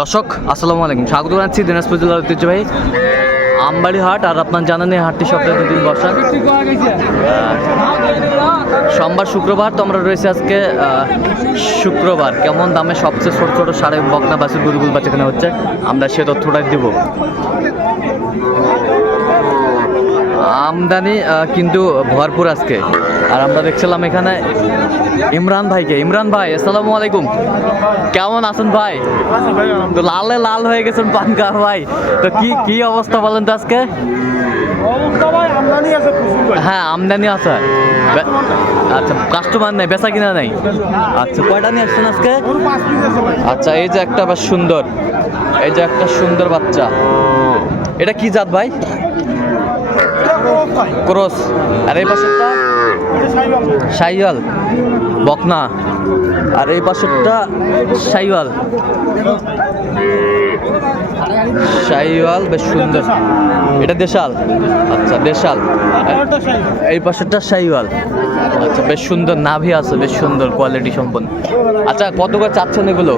দর্শক, আসসালামু আলাইকুম। স্বাগত জানাচ্ছি দিনাজপুর জেলার ঐতিহ্যবাহী আমবাড়ি হাট আর আপনার জানেন এই হাটটি সপ্তাহে দুদিন বসা। সোমবার, শুক্রবার তো আমরা রয়েছে আজকে শুক্রবার। কেমন দামে সবচেয়ে ছোট ছোট সাড়ে বকনা বাসি গুরুগুল বাচ্চা হচ্ছে, আমরা সে তথ্যটাই দিব। আমদানি কিন্তু ভরপুর আজকে। আর আমরা দেখছিলাম এখানে ইমরান ভাইকে। ইমরান ভাই আসসালামু আলাইকুম। কেমন আছেন ভাই? তো লালে লাল হয়ে গেছেন পানকা ভাই। তো কি কি অবস্থা বলেন তো আজকে? হ্যাঁ আমদানি আছে। আচ্ছা কাস্টমার নেই বেচা কিনা নেই? আচ্ছা কয়টা নিয়ে আসছেন আজকে? আচ্ছা এই যে একটা বেশ সুন্দর এই যে একটা সুন্দর বাচ্চা। এটা কি জাত ভাই? ক্রস। আর এই পাশেরটা? শাইওয়াল বকনা। আর এই পাশেরটা শাইওয়াল শাইওয়াল বেশ সুন্দর। এটা দেশাল। আচ্ছা দেশাল। এই পাশেরটা শাইওয়াল আচ্ছা বেশ সুন্দর। নাভি আছে, বেশ সুন্দর কোয়ালিটি সম্পন্ন। আচ্ছা কত করে চাচ্ছেন এগুলো?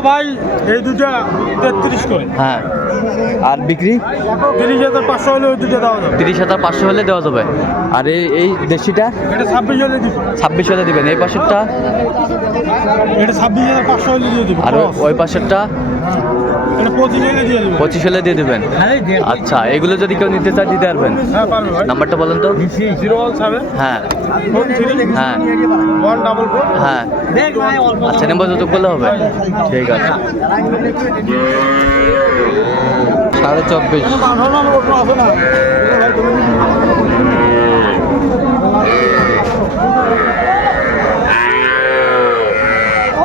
ভাই এই দুটা তেত্রিশ করে। হ্যাঁ। আর বিক্রি? তিরিশ হাজার পাঁচশো হলে ওই দুটো দেওয়া যাবে। তিরিশ হাজার পাঁচশো হলে দেওয়া যাবে। আর এই এই দেশিটা? এটা ছাব্বিশ হলে দিব। ছাব্বিশ হলে দিবেন। এই পাশেরটা? এটা ছাব্বিশ হাজার পাঁচশো হলে দিয়ে দিব। আর ওই- পাশেরটা? পঁচিশ হলে দিয়ে দিব। পঁচিশ হলে দিয়ে দেবেন। আচ্ছা এগুলো যদি কেউ নিতে চায় দিতে পারবেন। হ্যাঁ পারবে নাম্বারটা বলেন তো। হ্যাঁ। হ্যাঁ। হ্যাঁ। আচ্ছা নেম্বার যত করলে হবে। ঠিক আছে সাড়ে চব্বিশ। আঠারো নম্বর ওঠো আছে না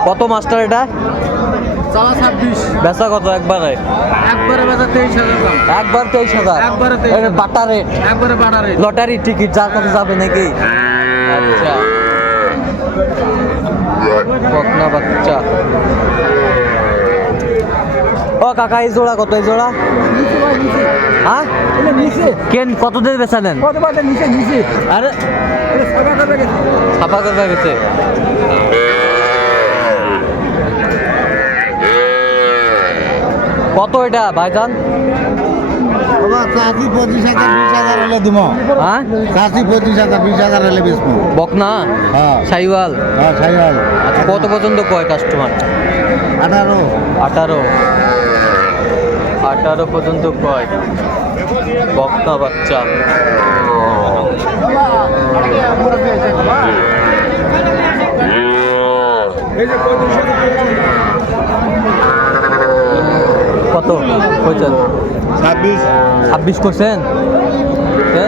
কত মাস্টার এটা? চালা ছাব্বিশ। বেচা কত একবারে? একবারে বেচা তেইশ হাজার একবার তেইশ হাজার? একবারে বাটা রেট? একবারে লটারি টিকিট যার কাছে যাবে নাকি আচ্ছা বকনা বাচ্চা ও কাকা, এই জোড়া কত, এই জোড়া? হ্যাঁ? কেন, কত দিয়ে নিচে নিচে আরে, ছাপা করবে গেছে। কত এটা, ভাইজান? চাষি পঁচিশ হাজার বিশ হাজার হলে দিব। হ্যাঁ? চাষি পঁচিশ হাজার বিশ হাজার হলে বেচবো বকনা? হ্যাঁ। সাইওয়াল? হ্যাঁ সাইকেল আচ্ছা কত পর্যন্ত কয় কাস্টমার আঠারো। আঠারো। আঠারো পর্যন্ত কয়? বক্তা বাচ্চা। কত কইছেন ছাব্বিশ। ছাব্বিশ করছেন কে?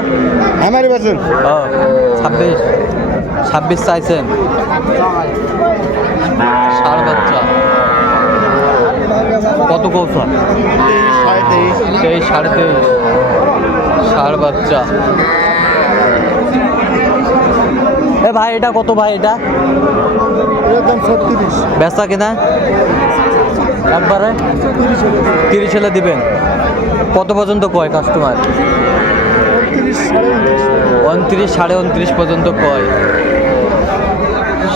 আমার বছর ও ছাব্বিশ। ছাব্বিশ চাইছেন। ষাড় বাচ্চা। কত কৌশল? তেইশ সাড়ে তেইশ। বাচ্চা। এ ভাই এটা কত ভাই এটা? বেচা কিনা? একবারে? তিরিশ হলে দিবেন। কত পর্যন্ত কয় কাস্টমার উনত্রিশ সাড়ে উনত্রিশ পর্যন্ত কয়।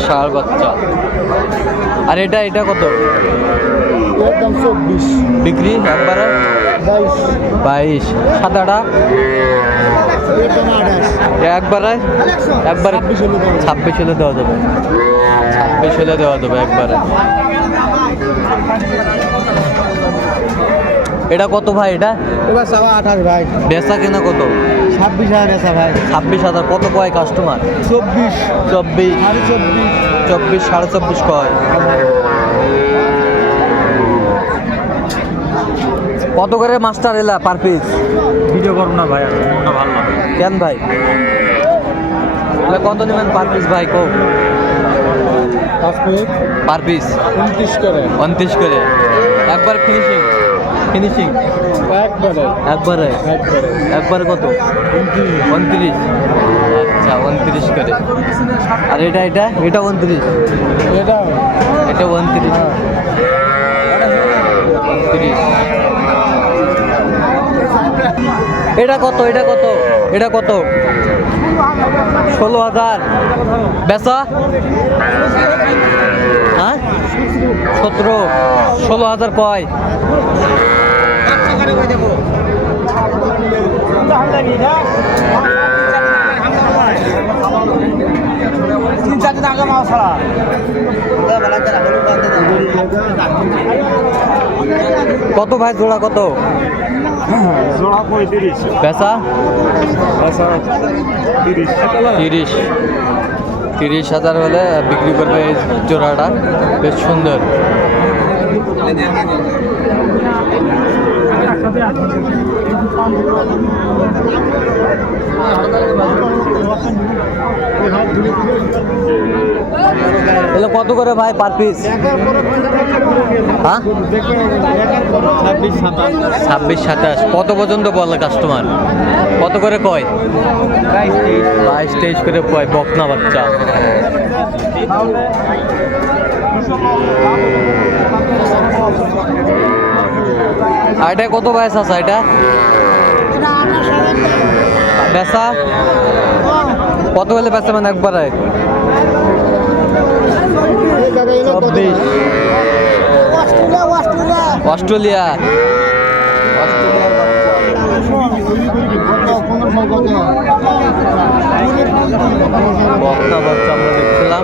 ষাড় বাচ্চা। আর এটা এটা কত? বিক্রি একবারে? বাইশ। সাদাটা একবারে? একবারে। ছাব্বিশ হলে দেওয়া যাবে। ছাব্বিশ হলে দেওয়া যাবে একবারে। এটা কত ভাই এটা? এবার চাওয়া আঠাশ ভাই। বেচা কেনা কত? ছাব্বিশ হাজার বেচা ভাই। ছাব্বিশ হাজার। কত কয় কাস্টমার চব্বিশ। চব্বিশ। সাড়ে চব্বিশ। চব্বিশ সাড়ে চব্বিশ কয়? কত করে মাস্টার এলা পার পিস ভিডিও করব না ভাই মনটা ভালো না। কেন ভাই? কত নেবেন পার পিস ভাই কো পাঁচ মিনিট পার পিস উনত্রিশ করে। উনত্রিশ করে। একবার ফিনিশিং ফিনিশিং একবারে। একবারে? একবারে। কত? উনত্রিশ। আচ্ছা উনত্রিশ করে। আর এটা এটা? এটা উনত্রিশ। এটা? এটা উনত্রিশ। উনত্রিশ। এটা কত? এটা কত? এটা কত? ষোলো হাজার। বেচা? হ্যাঁ? সতেরো। ষোলো হাজার কয়? তিন চারটে টাকা মাছ ছাড়া। কত ভাই জোড়া কত? জোড়া পঁয়ত্রিশ। পেশা তিরিশ। তিরিশ। তিরিশ হাজার হলে বিক্রি করবে এই জোড়াটা। বেশ সুন্দর। এগুলো কত করে ভাই পার পিস হ্যাঁ? ছাব্বিশ, সাতাশ। ছাব্বিশ সাতাশ কত পর্যন্ত বলে কাস্টমার কত করে কয়? বাইশ, তেইশ করে কয়, বকনা বাচ্চা। আর এটা কত বয়স আছে এটা? বেচা? কত হলে বেচা মানে একবারে? অস্ট্রেলিয়া। বকনা বাচ্চা আমরা দেখছিলাম।